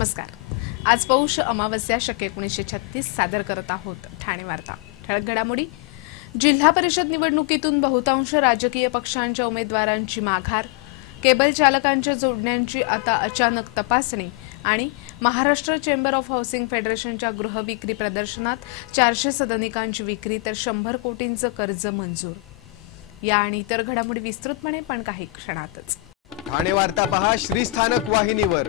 नमस्कार. आज पौष अमावस्या शके एकोणीसशे छत्तीस सादर करत आहोत ठाणे वार्ता. ठळक घडामोडी. जिल्हा परिषद निवडणुकीतून बहुतांश राजकीय पक्षांच्या उमेदवारांची माघार केबल चालकांच्या जोडण्यांची आता अचानक तपासणी आणि महाराष्ट्र चेंबर ऑफ हाऊसिंग फेडरेशनच्या गृहविक्री प्रदर्शनात चारशे सदनिकांची विक्री तर शंभर कोटींचं कर्ज मंजूर. या आणि इतर घडामोडी विस्तृतपणे पण काही क्षणातच. ठाणे वार्ता पहा श्रीस्थानक वाहिनीवर.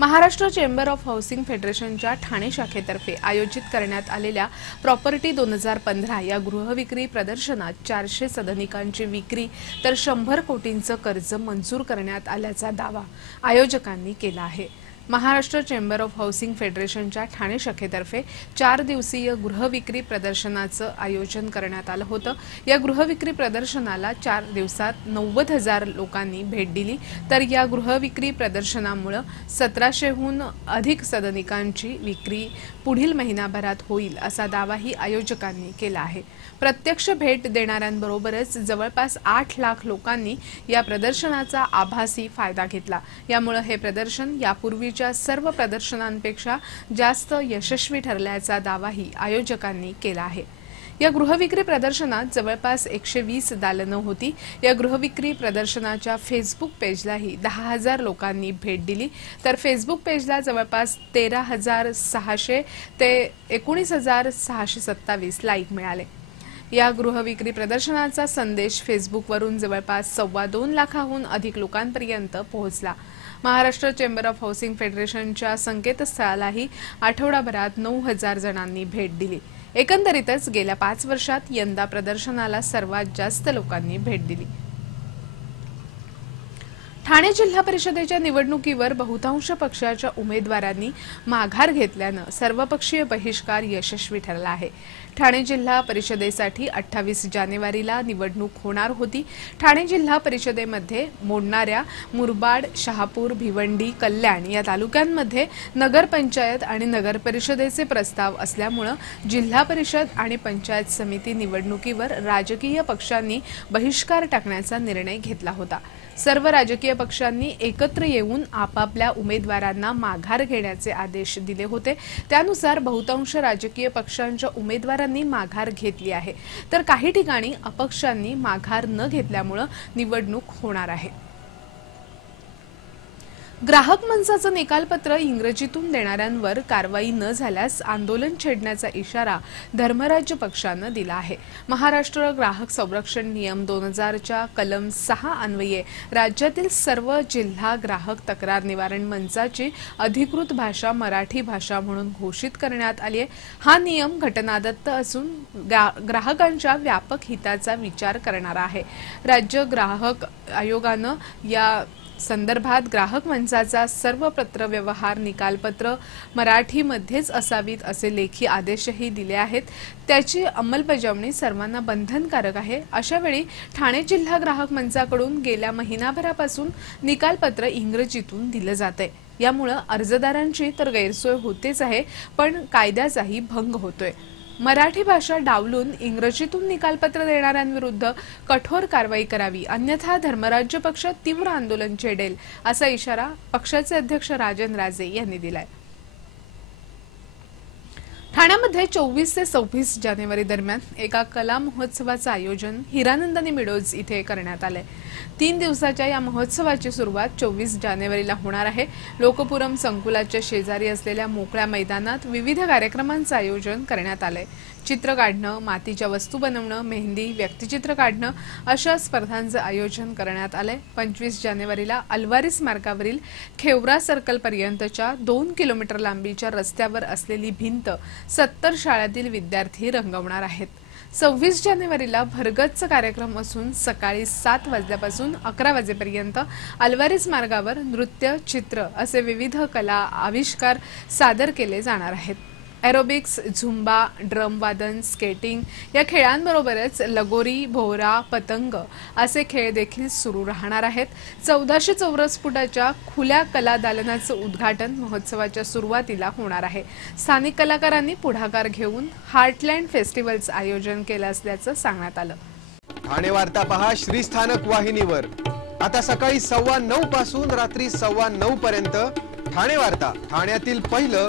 महाराष्ट्र चेंबर ऑफ हाऊसिंग फेडरेशनच्या ठाणे शाखेतर्फे आयोजित करण्यात आलेल्या प्रॉपर्टी दोन हजार पंधरा या गृहविक्री प्रदर्शनात चारशे सदनिकांची विक्री तर शंभर कोटींचं कर्ज मंजूर करण्यात आल्याचा दावा आयोजकांनी केला आहे. महाराष्ट्र चेंबर ऑफ हाऊसिंग फेडरेशनच्या ठाणे शाखेतर्फे चार दिवसीय गृहविक्री प्रदर्शनाचं आयोजन करण्यात आलं होतं. या गृहविक्री प्रदर्शनाला चार दिवसात नव्वद हजार लोकांनी भेट दिली. तर या गृहविक्री प्रदर्शनामुळं सतराशेहून अधिक सदनिकांची विक्री पुढील महिनाभरात होईल असा दावाही आयोजकांनी केला आहे. प्रत्यक्ष भेट देणाऱ्यांबरोबरच जवळपास आठ लाख लोकांनी या प्रदर्शनाचा आभासी फायदा घेतला. यामुळे हे प्रदर्शन यापूर्वीच्या सर्व प्रदर्शनांपेक्षा जास्त यशस्वी ठरल्याचा दावाही आयोजकांनी केला आहे. या गृहविक्री प्रदर्शनात जवळपास एकशे वीस दालनं होती. या गृहविक्री प्रदर्शनाच्या फेसबुक पेजलाही दहा हजार लोकांनी भेट दिली. तर फेसबुक पेजला जवळपास तेरा हजार सहाशे ते एकोणीस हजार सहाशे सत्तावीस लाईक मिळाले. या गृहविक्री प्रदर्शनाचा संदेश फेसबुकवरून जवळपास सव्वा दोन लाखाहून अधिक लोकांपर्यंत पोहोचला. महाराष्ट्र चेंबर ऑफ हाऊसिंग फेडरेशनच्या संकेतस्थळालाही आठवडाभरात नऊ हजार जणांनी भेट दिली. एकंदरीतच गेल्या पाच वर्षात यंदा प्रदर्शनाला सर्वात जास्त लोकांनी भेट दिली. ठाणे जिल्हा परिषदेच्या निवडणुकीवर बहुतांश पक्षाच्या उमेदवारांनी माघार घेतल्यानं सर्वपक्षीय बहिष्कार यशस्वी ठरला आहे. ठाणे जिल्हा परिषदेसाठी अठ्ठावीस जानेवारीला निवडणूक होणार होती. ठाणे जिल्हा परिषदेमध्ये मोडणाऱ्या मुरबाड शहापूर भिवंडी कल्याण या तालुक्यांमध्ये नगरपंचायत आणि नगरपरिषदेचे प्रस्ताव असल्यामुळं जिल्हा परिषद आणि पंचायत समिती निवडणुकीवर राजकीय पक्षांनी बहिष्कार टाकण्याचा निर्णय घेतला होता. सर्व राजकीय पक्षांनी एकत्र येऊन आपापल्या उमेदवारांना माघार घेण्याचे आदेश दिले होते. त्यानुसार बहुतांश राजकीय पक्षांच्या उमेदवारांनी माघार घेतली आहे. तर काही ठिकाणी अपक्षांनी माघार न घेतल्यामुळं निवडणूक होणार आहे. ग्राहक मंचाचं निकालपत्र इंग्रजीतून देणाऱ्यांवर कारवाई न झाल्यास आंदोलन छेडण्याचा इशारा धर्मराज्य पक्षानं दिला आहे. महाराष्ट्र ग्राहक संरक्षण नियम दोन हजारच्या कलम सहा अन्वये राज्यातील सर्व जिल्हा ग्राहक तक्रार निवारण मंचाची अधिकृत भाषा मराठी भाषा म्हणून घोषित करण्यात आली आहे. हा नियम घटनादत्त असून ग्रा- ग्राहकांच्या व्यापक हिताचा विचार करणारा आहे. राज्य ग्राहक आयोगानं या संदर्भात ग्राहक मंचाचा सर्व पत्रव्यवहार निकालपत्र मराठीमध्येच असावीत असे लेखी आदेशही दिले आहेत. त्याची अंमलबजावणी सर्वांना बंधनकारक आहे. अशावेळी ठाणे जिल्हा ग्राहक मंचाकडून गेल्या महिनाभरापासून निकालपत्र इंग्रजीतून दिलं जात आहे यामुळं अर्जदारांची तर गैरसोय होतेच आहे पण कायद्याचाही भंग होतोय. मराठी भाषा डावलून इंग्रजीतून निकालपत्र देणाऱ्यांविरुद्ध कठोर कारवाई करावी अन्यथा धर्मराज्य पक्ष तीव्र आंदोलन छेडेल असा इशारा पक्षाचे अध्यक्ष राजन राजे यांनी दिलाय. ठाण्यामध्ये चोवीस ते सव्वीस जानेवारी दरम्यान एका कला महोत्सवाचं आयोजन हिरानंदानी मिडोज इथे करण्यात आलंय. तीन दिवसाच्या या महोत्सवाची सुरुवात चोवीस जानेवारीला होणार आहे. लोकपुरम संकुलाच्या शेजारी असलेल्या मोकळ्या मैदानात विविध कार्यक्रमांचं आयोजन करण्यात आलंय. चित्र काढणं मातीच्या वस्तू बनवणं मेहंदी व्यक्तिचित्र काढणं अशा स्पर्धांचं आयोजन करण्यात आलंय. पंचवीस जानेवारीला अलवारीस मार्गावरील खेवरा सर्कल पर्यंतच्या दोन किलोमीटर लांबीच्या रस्त्यावर असलेली भिंत सत्तर शाळेतील विद्यार्थी रंगवणार आहेत. सव्वीस जानेवारीला भरगच्च कार्यक्रम असून सकाळी सात वाजल्यापासून अकरा वाजेपर्यंत अलवारीस मार्गावर नृत्य चित्र असे विविध कला आविष्कार सादर केले जाणार आहेत. एरोबिक्स झुंबा ड्रमवादन स्केटिंग या खेळांबरोबरच लगोरी भोवरा पतंग असे खेळ देखील सुरू राहणार आहेत. चौदाशे चौरस फुटाच्या खुल्या कला दालनाचं उद्घाटन महोत्सवाच्या सुरुवातीला होणार आहे. स्थानिक कलाकारांनी पुढाकार घेऊन हार्टलँड फेस्टिवलचं आयोजन केलं असल्याचं सांगण्यात आलं. ठाणे वार्ता पहा श्रीस्थानक वाहिनीवर. आता सकाळी सव्वा नऊ पासून रात्री सव्वा नऊ पर्यंत ठाणे वार्ता ठाण्यातील पहिलं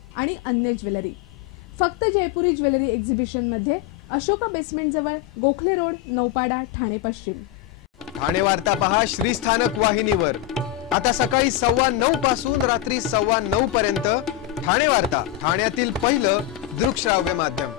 आणि अन्य ज्वेलरी. फक्त जयपुरी ज्वेलरी एक्झिबिशनमध्ये अशोका बेसमेंट जवळ गोखले रोड नौपाडा ठाणे पश्चिम. ठाणे वार्ता पहा श्रीस्थानक वाहिनीवर. आता सकाळी सव्वा नऊ पासून रात्री सव्वा नऊ पर्यंत ठाणे वार्ता ठाण्यातील पहिलं दृकश्राव्य माध्यम.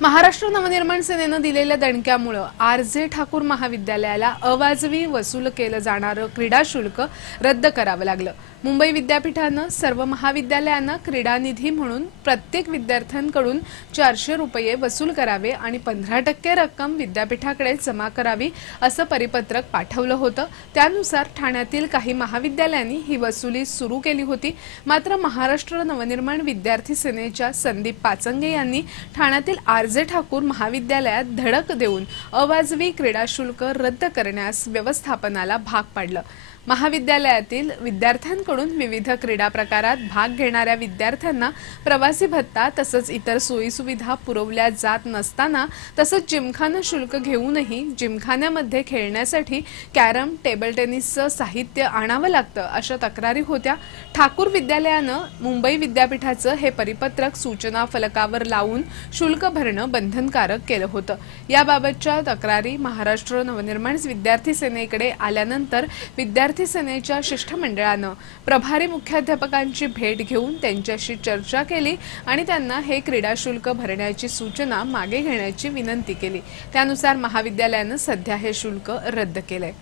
महाराष्ट्र नवनिर्माण सेनेनं दिलेल्या दणक्यामुळं आर जे ठाकूर महाविद्यालयाला अवाजवी वसूल केलं जाणारं क्रीडा शुल्क रद्द करावं लागलं. मुंबई विद्यापीठानं सर्व महाविद्यालयांना क्रीडा निधी म्हणून प्रत्येक विद्यार्थ्यांकडून चारशे रुपये वसूल करावे आणि पंधरा टक्के रक्कम विद्यापीठाकडे जमा करावी असं परिपत्रक पाठवलं होतं. त्यानुसार ठाण्यातील काही महाविद्यालयांनी ही वसुली सुरू केली होती. मात्र महाराष्ट्र नवनिर्माण विद्यार्थी सेनेच्या संदीप पाचंगे यांनी ठाण्यातील आर जे ठाकूर महाविद्यालयात धडक देऊन अवाजवी क्रीडा शुल्क रद्द करण्यास व्यवस्थापनाला भाग पाडलं. महाविद्यालयातील विद्यार्थ्यांकडून विविध क्रीडा प्रकारात भाग घेणाऱ्या विद्यार्थ्यांना प्रवासी भत्ता तसंच इतर सोयीसुविधा पुरवल्या जात नसताना तसंच जिमखाना शुल्क घेऊनही जिमखान्यामध्ये खेळण्यासाठी कॅरम टेबल टेनिसचं साहित्य आणावं लागतं अशा तक्रारी होत्या. ठाकूर विद्यालयानं मुंबई विद्यापीठाचं हे परिपत्रक सूचना फलकावर लावून शुल्क भरणे बंधनकारक केलं होतं. याबाबतच्या तक्रारी महाराष्ट्र नवनिर्माण विद्यार्थी सेनेकडे आल्यानंतर विद्यार्थी सेनेच्या शिष्टमंडळानं प्रभारी मुख्याध्यापकांची भेट घेऊन त्यांच्याशी चर्चा केली आणि त्यांना हे क्रीडा शुल्क भरण्याची सूचना मागे घेण्याची विनंती केली. त्यानुसार महाविद्यालयानं सध्या हे शुल्क रद्द केलंय.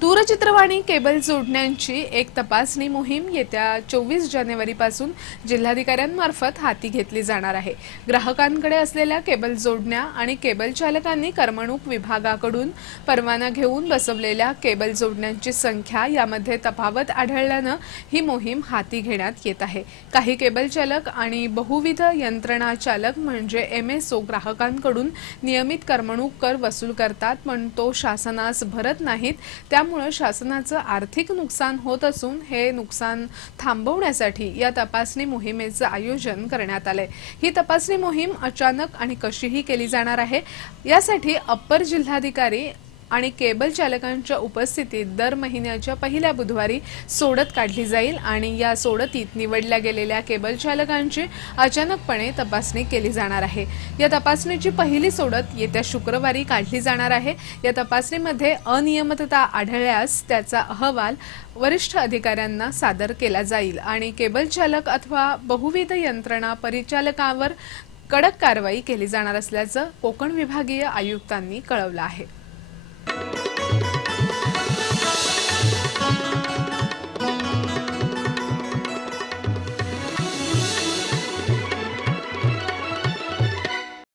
दूरचित्रवाणी केबल जोडण्यांची एक तपासणी मोहीम येत्या चोवीस जानेवारीपासून जिल्हाधिकाऱ्यांमार्फत हाती घेतली जाणार आहे. ग्राहकांकडे असलेल्या केबल जोडण्या आणि केबल चालकांनी करमणूक विभागाकडून परवाना घेऊन बसवलेल्या केबल जोडण्यांची संख्या यामध्ये तफावत आढळल्यानं ही मोहीम हाती घेण्यात येत आहे. काही केबल चालक आणि बहुविध यंत्रणा चालक म्हणजे ओ ग्राहकांकडून नियमित करमणूक कर वसूल करतात पण तो शासनास भरत नाहीत. त्या त्यामुळे शासनाचं आर्थिक नुकसान होत असून हे नुकसान थांबवण्यासाठी या तपासणी मोहिमेचं आयोजन करण्यात आलंय. ही तपासणी मोहीम अचानक आणि कशीही केली जाणार आहे यासाठी अप्पर जिल्हाधिकारी आणि केबल चालकांच्या उपस्थितीत दर महिन्याच्या पहिल्या बुधवारी सोडत काढली जाईल आणि या सोडतीत निवडल्या गेलेल्या केबल चालकांची अचानकपणे तपासणी केली जाणार आहे. या तपासणीची पहिली सोडत येत्या शुक्रवारी काढली जाणार आहे. या तपासणीमध्ये अनियमितता आढळल्यास त्याचा अहवाल वरिष्ठ अधिकाऱ्यांना सादर केला जाईल आणि केबल चालक अथवा बहुविध यंत्रणा परिचालकावर कडक कारवाई केली जाणार असल्याचं कोकण विभागीय आयुक्तांनी कळवलं आहे.